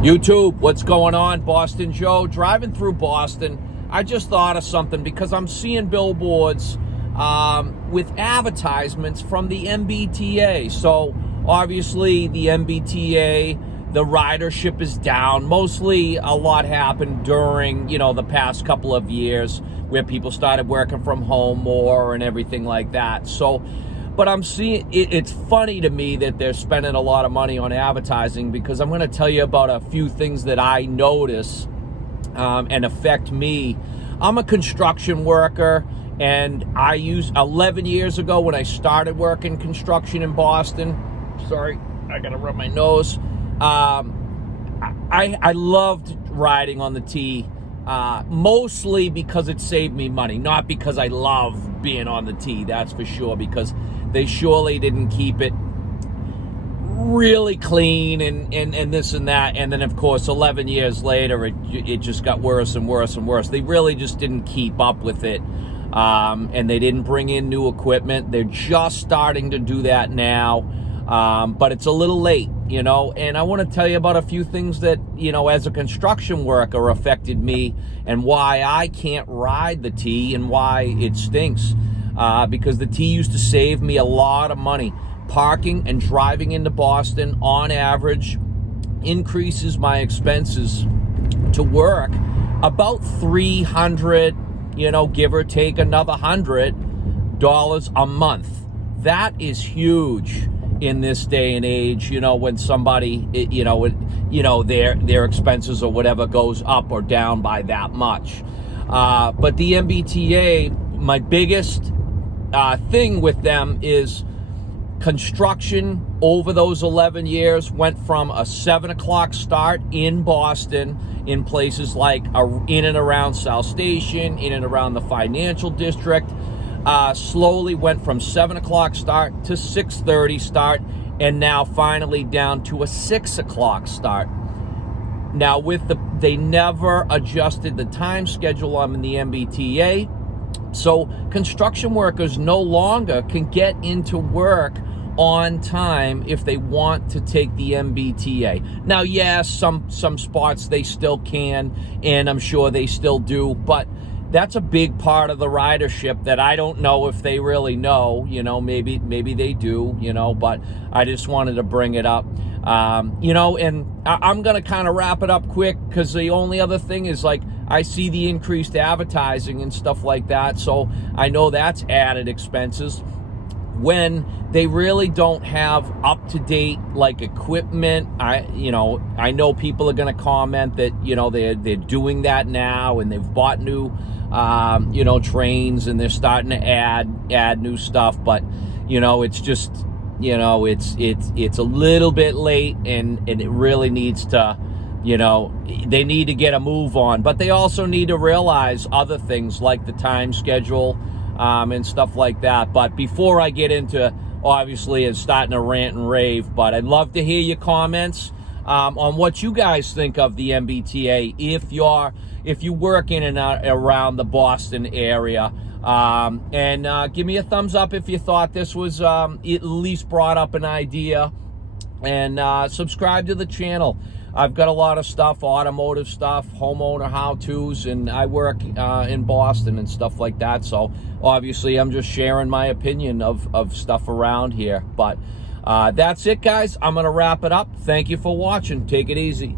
YouTube, what's going on? Boston Joe, driving through Boston. I just thought of something because I'm seeing billboards with advertisements from the MBTA. So obviously the MBTA, the ridership is down. Mostly a lot happened during, the past couple of years where people started working from home more and everything like that. So, but I'm seeing, it's funny to me that they're spending a lot of money on advertising, because I'm going to tell you about a few things that I notice and affect me. I'm a construction worker, and I used 11 years ago when I started working construction in Boston. Sorry, I got to rub my nose. I loved riding on the T, mostly because it saved me money, not because I love being on the T, that's for sure, because they surely didn't keep it really clean and this and that. And then, of course, 11 years later, it just got worse and worse and worse. They really just didn't keep up with it, and they didn't bring in new equipment. They're just starting to do that now, but it's a little late, and I want to tell you about a few things that, as a construction worker, affected me and why I can't ride the T and why it stinks. Because the T used to save me a lot of money. Parking and driving into Boston, on average, increases my expenses to work about $300, give or take another $100 a month. That is huge in this day and age, when somebody, their expenses or whatever goes up or down by that much. But the MBTA, my biggest thing with them is construction over those 11 years went from a 7 o'clock start in Boston, in places like in and around South Station, in and around the financial district, slowly went from 7 o'clock start to 6:30 start, and now finally down to a 6 o'clock start. Now they never adjusted the time schedule on the MBTA. So construction workers no longer can get into work on time if they want to take the MBTA. Now, yes, some spots they still can, and I'm sure they still do, but that's a big part of the ridership that I don't know if they really know. Maybe they do, but I just wanted to bring it up. And I'm going to kind of wrap it up quick, because the only other thing is, I see the increased advertising and stuff like that, so I know that's added expenses when they really don't have up-to-date equipment. I know people are going to comment that they're doing that now, and they've bought new trains, and they're starting to add new stuff, but it's just it's a little bit late, and it really needs to, they need to get a move on. But they also need to realize other things like the time schedule and stuff like that. But before I get into, obviously, it's starting to rant and rave, but I'd love to hear your comments on what you guys think of the MBTA if you work in and around the Boston area. And give me a thumbs up if you thought this was at least brought up an idea, and subscribe to the channel. I've got a lot of stuff, automotive stuff, homeowner how-tos, and I work in Boston and stuff like that. So obviously I'm just sharing my opinion of stuff around here. But that's it, guys. I'm going to wrap it up. Thank you for watching. Take it easy.